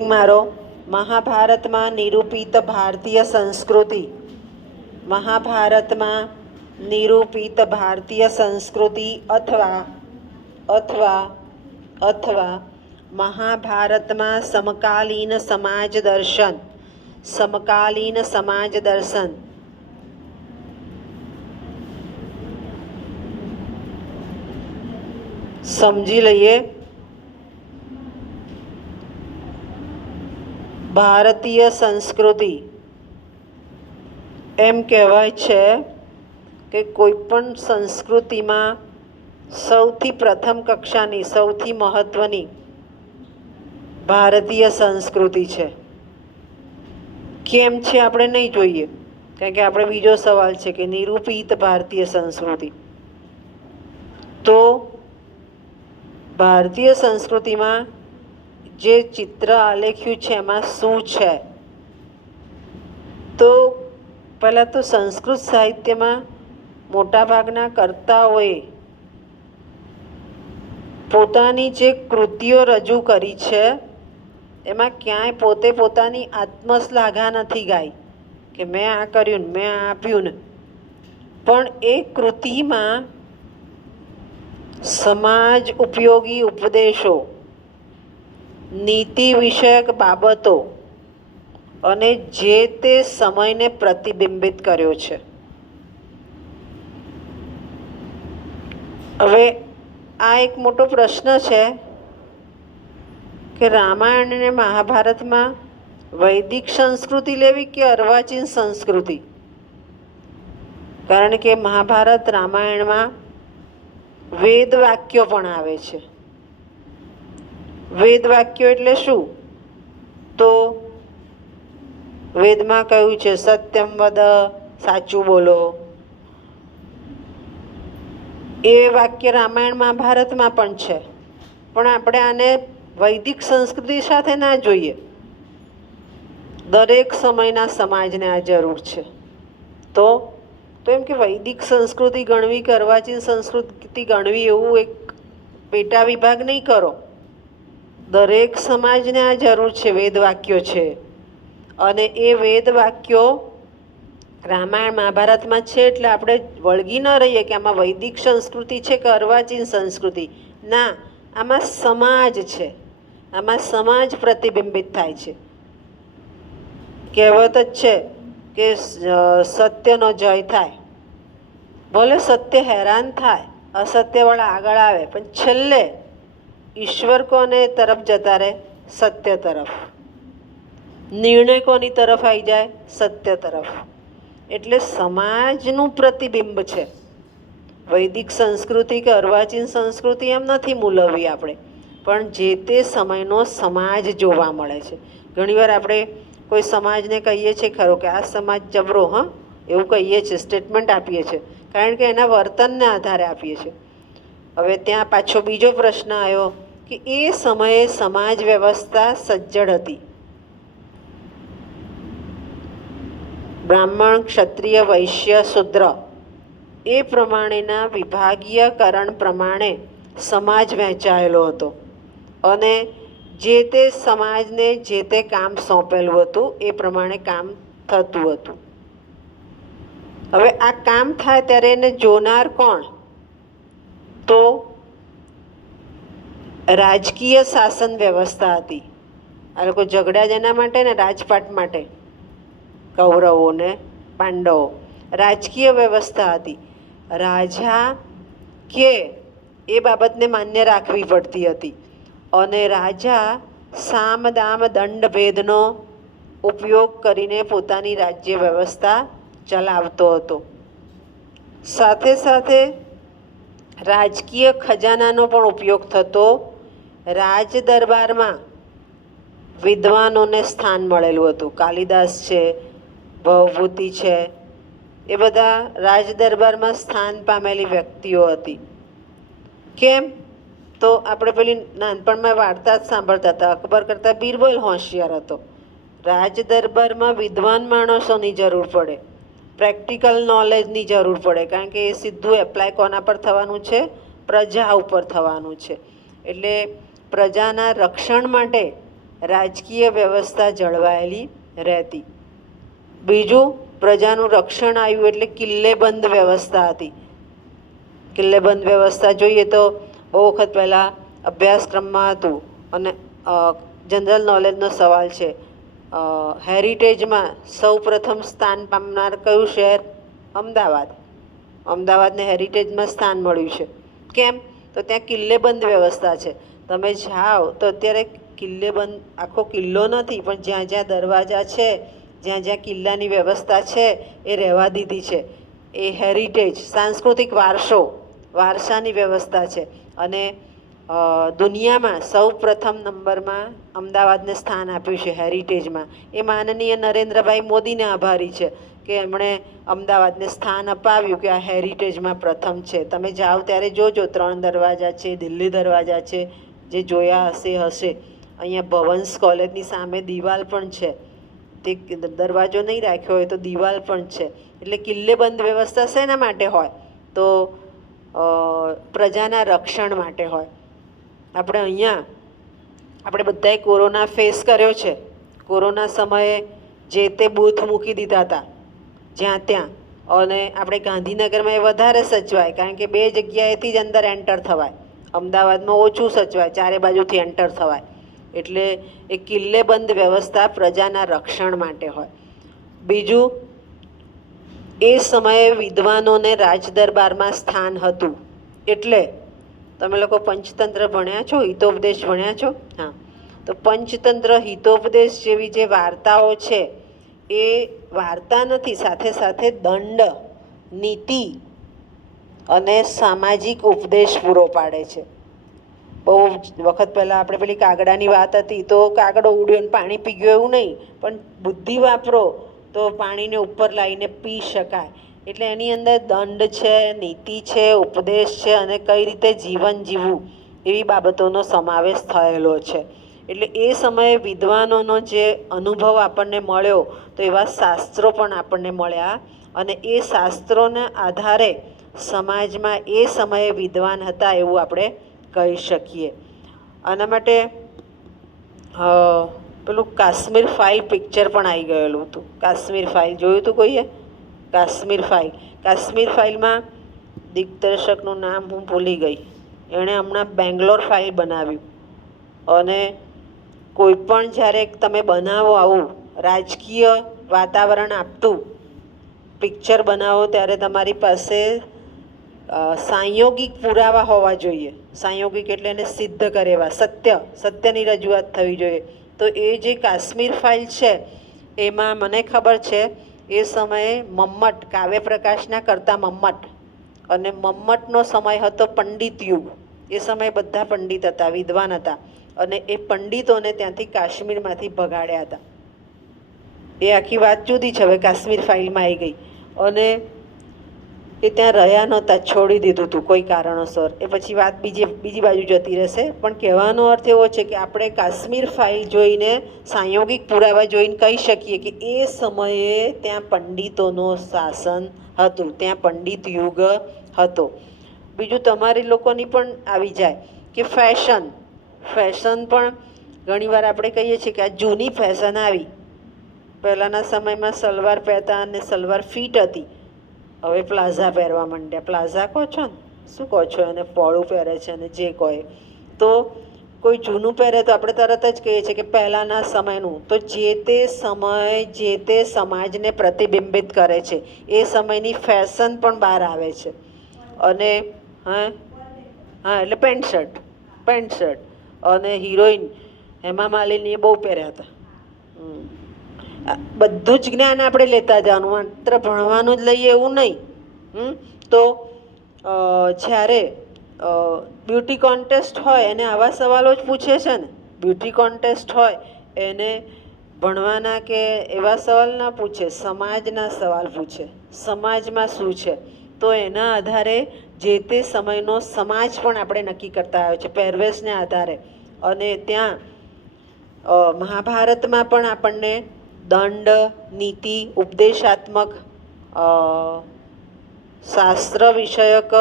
મારો મહાભારતમાં નિરૂપિત ભારતીય સંસ્કૃતિ. મહાભારતમાં નિરૂપિત ભારતીય સંસ્કૃતિ અથવા અથવા અથવા મહાભારતમાં સમકાલીન સમાજ દર્શન. સમકાલીન સમાજ દર્શન સમજી લઈએ. ભારતીય સંસ્કૃતિ એમ કહેવાય છે કે કોઈ પણ સંસ્કૃતિમાં સૌથી પ્રથમ કક્ષાની સૌથી મહત્ત્વની ભારતીય સંસ્કૃતિ છે. કેમ છે આપણે નહીં જોઈએ, કારણ કે આપણે બીજો સવાલ છે કે નિરૂપિત ભારતીય સંસ્કૃતિ. તો ભારતીય સંસ્કૃતિમાં જે ચિત્ર આલેખ્યું છે એમાં શું છે? તો પહેલાં તો સંસ્કૃત સાહિત્યમાં મોટાભાગના કર્તાઓએ પોતાની જે કૃતિઓ રજૂ કરી છે એમાં ક્યાંય પોતે પોતાની આત્મશ્લાઘા નથી ગાઈ કે મેં આ કર્યું ને મેં આ આપ્યું ને, પણ એ કૃતિમાં સમાજ ઉપયોગી ઉપદેશો, નીતિ વિષયક બાબતો અને જે તે સમયને પ્રતિબિંબિત કર્યો છે. હવે આ એક મોટો પ્રશ્ન છે કે રામાયણ અને મહાભારતમાં વૈદિક સંસ્કૃતિ લેવી કે અર્વાચીન સંસ્કૃતિ? કારણ કે મહાભારત રામાયણમાં વેદ વાક્યો પણ આવે છે. વેદ વાક્યો એટલે શું? તો વેદમાં કહ્યું છે સત્યમ વદ, સાચું બોલો. એ વાક્ય રામાયણ મહાભારતમાં પણ છે, પણ આપણે આને વૈદિક સંસ્કૃતિ સાથે ના જોઈએ. દરેક સમયના સમાજને આ જરૂર છે. તો એમ કે વૈદિક સંસ્કૃતિ ગણવી કે અર્વાચીન સંસ્કૃતિ ગણવી એવું એક પેટા વિભાગ નહીં કરો. દરેક સમાજને આ જરૂર છે. વેદ વાક્યો છે અને એ વેદ વાક્યો રામાયણ મહાભારતમાં છે, એટલે આપણે વળગી ન રહીએ કે આમાં વૈદિક સંસ્કૃતિ છે કે અર્વાચીન સંસ્કૃતિ. ના, આમાં સમાજ છે, આમાં સમાજ પ્રતિબિંબિત થાય છે. કહેવત જ છે કે સત્યનો જય થાય. ભલે સત્ય હેરાન થાય, અસત્યવાળા આગળ આવે, પણ છેલ્લે ઈશ્વર કોને તરફ જતા રહે? સત્ય તરફ. નિર્ણય કોની તરફ આવી જાય? સત્ય તરફ. એટલે સમાજનું પ્રતિબિંબ છે. વૈદિક સંસ્કૃતિ કે અર્વાચીન સંસ્કૃતિ એમ નથી મૂલવવી આપણે, પણ જે તે સમયનો સમાજ જોવા મળે છે. ઘણીવાર આપણે કોઈ સમાજને કહીએ છીએ ખરો કે આ સમાજ જબરો, એવું કહીએ છીએ, સ્ટેટમેન્ટ આપીએ છીએ, કારણ કે એના વર્તનને આધારે આપીએ છીએ. હવે ત્યાં પાછો બીજો પ્રશ્ન આવ્યો કે એ સમયે સમાજ વ્યવસ્થા સજ્જડ હતી. બ્રાહ્મણ, ક્ષત્રિય, વૈશ્ય, શૂદ્ર એ પ્રમાણેના વિભાગીયકરણ પ્રમાણે સમાજ વહેંચાયેલો હતો અને જે તે સમાજને જે તે કામ સોંપેલું હતું એ પ્રમાણે કામ થતું હતું. હવે આ કામ થાય ત્યારે એને જોનાર કોણ? તો રાજકીય શાસન વ્યવસ્થા હતી. આ લોકો ઝઘડ્યા જેના માટે ને રાજપાટ માટે, કૌરવો ને પાંડવો. રાજકીય વ્યવસ્થા હતી. રાજા કે એ બાબતને માન્ય રાખવી પડતી હતી અને રાજા સામ દામ દંડ ભેદનો ઉપયોગ કરીને પોતાની રાજ્ય વ્યવસ્થા ચલાવતો હતો. સાથે સાથે રાજકીય ખજાનાનો પણ ઉપયોગ થતો. રાજ દરબારમાં વિદ્વાનોને સ્થાન મળેલું હતું. કાલિદાસ છે, ભવભૂતિ છે, એ બધા રાજ દરબારમાં સ્થાન પામેલી વ્યક્તિઓ હતી. કેમ? તો આપણે પેલી નાનપણમાં વાર્તા જ સાંભળતા હતા, અકબર કરતાં બિરબલ હોશિયાર હતો. રાજ દરબારમાં વિદ્વાન માણસોની જરૂર પડે, પ્રેક્ટિકલ નોલેજની જરૂર પડે, કારણ કે એ સીધું એપ્લાય કોના પર થવાનું છે? પ્રજા ઉપર થવાનું છે. એટલે પ્રજાના રક્ષણ માટે રાજકીય વ્યવસ્થા જળવાયેલી રહેતી. બીજું, પ્રજાનું રક્ષણ આવ્યું એટલે કિલ્લેબંધ વ્યવસ્થા હતી. કિલ્લેબંધ વ્યવસ્થા જોઈએ તો બહુ વખત પહેલાં અભ્યાસક્રમમાં હતું અને જનરલ નોલેજનો સવાલ છે. હેરિટેજમાં સૌ પ્રથમ સ્થાન પામનાર કયું શહેર? અમદાવાદ. અમદાવાદને હેરિટેજમાં સ્થાન મળ્યું છે. કેમ? તો ત્યાં કિલ્લેબંધ વ્યવસ્થા છે. તમે જાઓ તો અત્યારે કિલ્લેબંધ આખો કિલ્લો નથી, પણ જ્યાં જ્યાં દરવાજા છે, જ્યાં જ્યાં કિલ્લાની વ્યવસ્થા છે એ રહેવા દીધી છે. એ હેરિટેજ, સાંસ્કૃતિક વારસાની વ્યવસ્થા છે. અને દુનિયામાં સૌ પ્રથમ નંબરમાં અમદાવાદને સ્થાન આપ્યું છે હેરિટેજમાં. એ માનનીય નરેન્દ્રભાઈ મોદીને આભારી છે કે એમણે અમદાવાદને સ્થાન અપાવ્યું કે આ હેરિટેજમાં પ્રથમ છે. તમે જાઓ ત્યારે જોજો, 3 દરવાજા છે, દિલ્હી દરવાજા છે, જે જોયા હશે. અહીંયા ભવન્સ કોલેજની સામે દિવાલ પણ છે, તે દરવાજો નહીં રાખ્યો હોય તો દિવાલ પણ છે. એટલે કિલ્લેબંધ વ્યવસ્થા શેના માટે હોય? તો પ્રજાના રક્ષણ માટે હોય. આપણે બધાએ કોરોના ફેસ કર્યો છે. કોરોના સમયે જે તે બૂથ મૂકી દીધા હતા જ્યાં ત્યાં, અને આપણે ગાંધીનગરમાં એ વધારે સચવાય, કારણ કે 2 જગ્યાએથી જ અંદર એન્ટર થવાય. અમદાવાદમાં ઓછું સચવાય, 4 બાજુથી એન્ટર થવાય. એટલે એ કિલ્લેબંધ વ્યવસ્થા પ્રજાના રક્ષણ માટે હોય. બીજું, એ સમયે વિદ્વાનોને રાજદરબારમાં સ્થાન હતું. એટલે તમે લોકો પંચતંત્ર ભણ્યા છો, હિતોપદેશ ભણ્યા છો? હા, તો પંચતંત્ર, હિતોપદેશ જેવી જે વાર્તાઓ છે એ વાર્તા નથી, સાથે સાથે દંડ, નીતિ અને સામાજિક ઉપદેશ પૂરો પાડે છે. બહુ વખત પહેલાં આપણે પેલી કાગડાની વાત હતી, તો કાગડો ઉડ્યો ને પાણી પી ગયો એવું નહીં, પણ બુદ્ધિ વાપરો તો પાણીને ઉપર લાવીને પી શકાય. એટલે એની અંદર દંડ છે, નીતિ છે, ઉપદેશ છે, અને કઈ રીતે જીવન જીવવું એવી બાબતોનો સમાવેશ થયેલો છે. એટલે એ સમયે વિદ્વાનોનો જે અનુભવ આપણને મળ્યો, તો એવા શાસ્ત્રો પણ આપણને મળ્યા, અને એ શાસ્ત્રોના આધારે સમાજમાં એ સમયે વિદ્વાન હતા એવું આપણે કહી શકીએ. આના માટે પેલું કાશ્મીર ફાઇલ પિક્ચર પણ આવી ગયેલું હતું. કાશ્મીર ફાઇલ જોયું હતું કોઈએ? કાશ્મીર ફાઇલમાં દિગ્દર્શકનું નામ હું ભૂલી ગઈ, એણે હમણાં બેંગ્લોર ફાઇલ બનાવ્યું. અને કોઈ પણ જ્યારે તમે બનાવો આવું રાજકીય વાતાવરણ આપતું પિક્ચર બનાવો, ત્યારે તમારી પાસે સાંયોગિક પુરાવા હોવા જોઈએ. સાંયોગિક એટલે એને સિદ્ધ કરે એવા, સત્યની રજૂઆત થવી જોઈએ. તો એ જે કાશ્મીર ફાઇલ છે એમાં મને ખબર છે એ સમયે મમ્મટ, કાવ્ય પ્રકાશના કરતા મમ્મટ, અને મમ્મટનો સમય હતો પંડિત યુગ. એ સમયે બધા પંડિત હતા, વિદ્વાન હતા, અને એ પંડિતોને ત્યાંથી કાશ્મીરમાંથી ભગાડ્યા હતા. એ આખી વાત જુદી છે, હવે કાશ્મીર ફાઇલમાં આવી ગઈ. અને એ ત્યાં રહ્યા નહોતા, છોડી દીધું હતું કોઈ કારણોસર. એ પછી વાત બીજી બાજુ જતી રહેશે. પણ કહેવાનો અર્થ એવો છે કે આપણે કાશ્મીર ફાઇલ જોઈને, સાંયોગિક પુરાવા જોઈને કહી શકીએ કે એ સમયે ત્યાં પંડિતોનું શાસન હતું, ત્યાં પંડિત યુગ હતો. બીજું તમારી લોકોની પણ આવી જાય કે ફેશન પણ ઘણીવાર આપણે કહીએ છીએ કે આ જૂની ફેશન આવી. પહેલાંના સમયમાં સલવાર પહેરતા અને સલવાર ફિટ હતી, હવે પ્લાઝા પહેરવા માંડ્યા. પ્લાઝા કહો છો ને, શું કહો છો એને? પોળું પહેરે છે અને જે કહે. તો કોઈ જૂનું પહેરે તો આપણે તરત જ કહીએ છીએ કે પહેલાંના સમયનું. તો જે તે સમય, જે તે સમાજને પ્રતિબિંબિત કરે છે. એ સમયની ફેશન પણ બહાર આવે છે. અને હા, એટલે પેન્ટ શર્ટ. અને હિરોઈન હેમા માલિની એ બહુ પહેર્યા હતા. બધું જ જ્ઞાન આપણે લેતા જવાનું, માત્ર ભણવાનું જ લઈએ એવું નહીં. તો જ્યારે બ્યુટી કોન્ટેસ્ટ હોય એને આવા સવાલો જ પૂછે છે ને. બ્યુટી કોન્ટેસ્ટ હોય એને ભણવાના કે એવા સવાલ ના પૂછે, સમાજના સવાલ પૂછે. સમાજમાં શું છે, તો એના આધારે જે તે સમયનો સમાજ પણ આપણે નક્કી કરતા આવ્યો છે, પહેરવેશને આધારે. અને ત્યાં મહાભારતમાં પણ આપણને દંડ, નીતિ, ઉપદેશાત્મક, શાસ્ત્ર વિષયક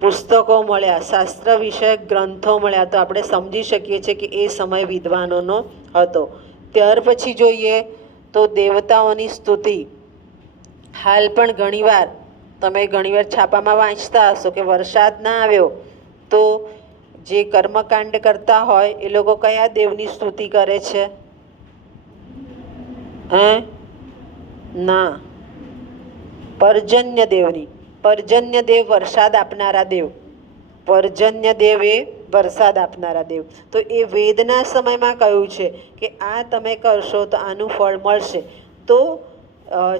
પુસ્તકો મળ્યા, શાસ્ત્ર વિષયક ગ્રંથો મળ્યા, તો આપણે સમજી શકીએ છીએ કે એ સમય વિદ્વાનોનો હતો. ત્યાર પછી જોઈએ તો દેવતાઓની સ્તુતિ. હાલ પણ ઘણીવાર તમે છાપામાં વાંચતા હશો કે વરસાદ ના આવ્યો તો જે કર્મકાંડ કરતા હોય એ લોકો કયા દેવની સ્તુતિ કરે છે? ના, પર્જન્ય દેવની. પર્જન્ય દેવ વરસાદ આપનારા દેવ. પર્જન્ય દેવ એ વરસાદ આપનારા દેવ. તો એ વેદના સમયમાં કહ્યું છે કે આ તમે કરશો તો આનું ફળ મળશે. તો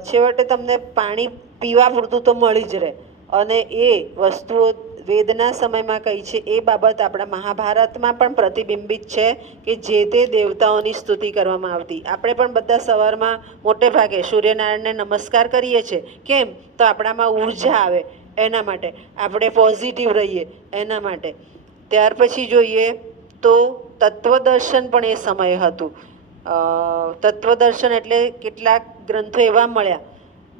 છેવટે તમને પાણી પીવા પૂરતું તો મળી જ રહે. અને એ વસ્તુઓ વેદના સમયમાં કહી છે. એ બાબત આપણા મહાભારતમાં પણ પ્રતિબિંબિત છે કે જે તે દેવતાઓની સ્તુતિ કરવામાં આવતી. આપણે પણ બધા સવારમાં મોટે ભાગે સૂર્યનારાયણને નમસ્કાર કરીએ છીએ. કેમ? તો આપણામાં ઉર્જા આવે એના માટે, આપણે પોઝિટિવ રહીએ એના માટે. ત્યાર પછી જોઈએ તો તત્વદર્શન પણ એ સમયે હતું. તત્વદર્શન એટલે કેટલાક ગ્રંથો એવા મળ્યા,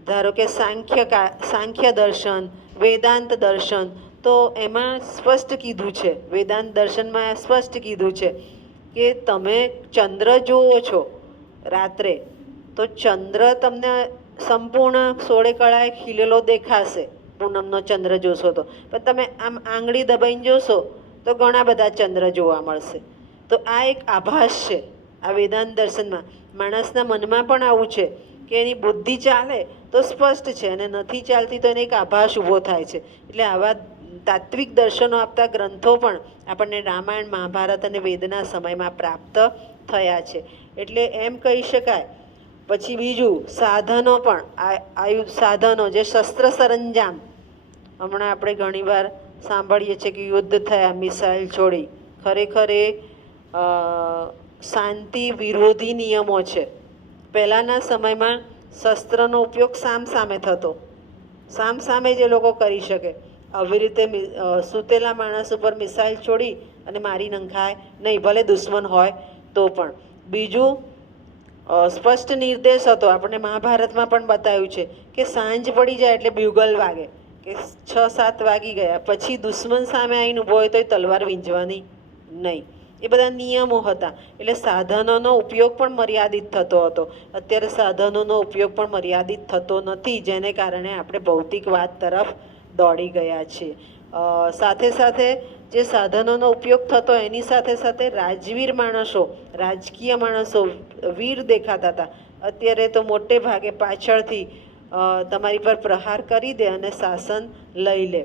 ધારો કે સાંખ્ય દર્શન, વેદાંત દર્શન. તો એમાં સ્પષ્ટ કીધું છે, વેદાંત દર્શનમાં સ્પષ્ટ કીધું છે કે તમે ચંદ્ર જુઓ છો રાત્રે તો ચંદ્ર તમને સંપૂર્ણ 16 કળાએ ખીલેલો દેખાશે. પૂનમનો ચંદ્ર જોશો તો પણ તમે આમ આંગળી દબાઈને જોશો તો ઘણા બધા ચંદ્ર જોવા મળશે. તો આ એક આભાસ છે આ વેદાંત દર્શનમાં. માણસના મનમાં પણ આવું છે કે એની બુદ્ધિ ચાલે તો સ્પષ્ટ છે અને નથી ચાલતી તો એને એક આભાસ ઊભો થાય છે. એટલે આવા તાત્વિક દર્શનો આપતા ગ્રંથો પણ આપણને રામાયણ, મહાભારત અને વેદના સમયમાં પ્રાપ્ત થયા છે. એટલે એમ કહી શકાય. પછી બીજું સાધનો પણ, આયુધ સાધનો, જે શસ્ત્ર સરંજામ. હમણાં આપણે ઘણીવાર સાંભળીએ છીએ કે યુદ્ધ થયા, મિસાઇલ છોડી. ખરેખર એ શાંતિ વિરોધી નિયમો છે. પહેલાંના સમયમાં શસ્ત્રનો ઉપયોગ સામસામે થતો, સામસામે જ એ લોકો કરી શકે. આવી રીતે સૂતેલા માણસ ઉપર મિસાઇલ છોડી અને મારી નંખાય નહીં, ભલે દુશ્મન હોય તો પણ. બીજું સ્પષ્ટ નિર્દેશ હતો, આપણે મહાભારતમાં પણ બતાવ્યું છે કે સાંજ પડી જાય એટલે બ્યુગલ વાગે કે 6-7 વાગી ગયા, પછી દુશ્મન સામે આવીને ઊભો હોય તો તલવાર વીંઝવાની નહીં. એ બધા નિયમો હતા. એટલે સાધનોનો ઉપયોગ પણ મર્યાદિત થતો હતો. અત્યારે સાધનોનો ઉપયોગ પણ મર્યાદિત થતો નથી, જેને કારણે આપણે ભૌતિકવાદ તરફ દોડી ગયા છીએ. સાથે સાથે જે સાધનોનો ઉપયોગ થતો એની સાથે સાથે રાજવીર માણસો, રાજકીય માણસો વીર દેખાતા હતા. અત્યારે તો મોટે ભાગે પાછળથી તમારી પર પ્રહાર કરી દે અને શાસન લઈ લે.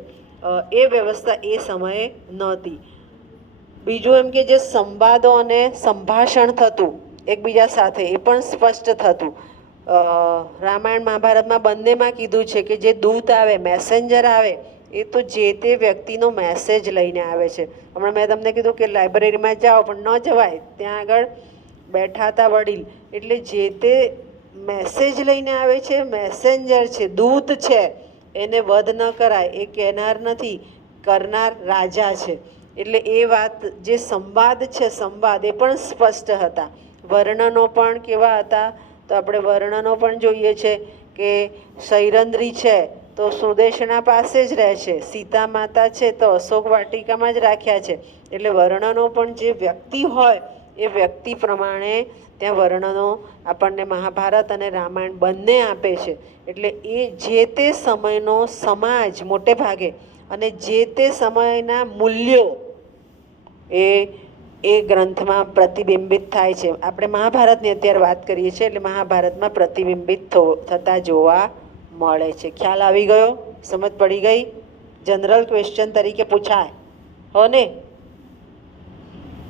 એ વ્યવસ્થા એ સમયે નહોતી. બીજું એમ કે જે સંવાદો અને સંભાષણ થતું એકબીજા સાથે એ પણ સ્પષ્ટ થતું. રામાયણ મહાભારતમાં બંનેમાં કીધું છે કે જે દૂત આવે, મેસેન્જર આવે, એ તો જે તે વ્યક્તિનો મેસેજ લઈને આવે છે. હમણાં મેં તમને કીધું કે લાઇબ્રેરીમાં જાઓ પણ ન જવાય, ત્યાં આગળ બેઠા હતા વડીલ. એટલે જે તે મેસેજ લઈને આવે છે, મેસેન્જર છે, દૂત છે, એને વધ ન કરાય એ કહેનાર નથી, કરનાર રાજા છે. એટલે એ વાત, જે સંવાદ છે, સંવાદ એ પણ સ્પષ્ટ હતા. વર્ણનો પણ કેવા હતા? તો આપણે વર્ણનો પણ જોઈએ છે કે સૈરંદ્રી છે તો સુદેશના પાસે જ રહે છે, સીતા માતા છે તો અશોક વાટિકામાં જ રાખ્યા છે. એટલે વર્ણનો પણ જે વ્યક્તિ હોય એ વ્યક્તિ પ્રમાણે ત્યાં વર્ણનો આપણને મહાભારત અને રામાયણ બંને આપે છે. એટલે એ જે તે સમયનો સમાજ મોટે ભાગે અને જે તે સમયના મૂલ્યો એ ગ્રંથમાં પ્રતિબિંબિત થાય છે. આપણે મહાભારતની અત્યારે વાત કરીએ છીએ એટલે મહાભારતમાં પ્રતિબિંબિત થતા જોવા મળે છે. ખ્યાલ આવી ગયો? સમજ પડી ગઈ? જનરલ ક્વેશ્ચન તરીકે પૂછાય હો ને?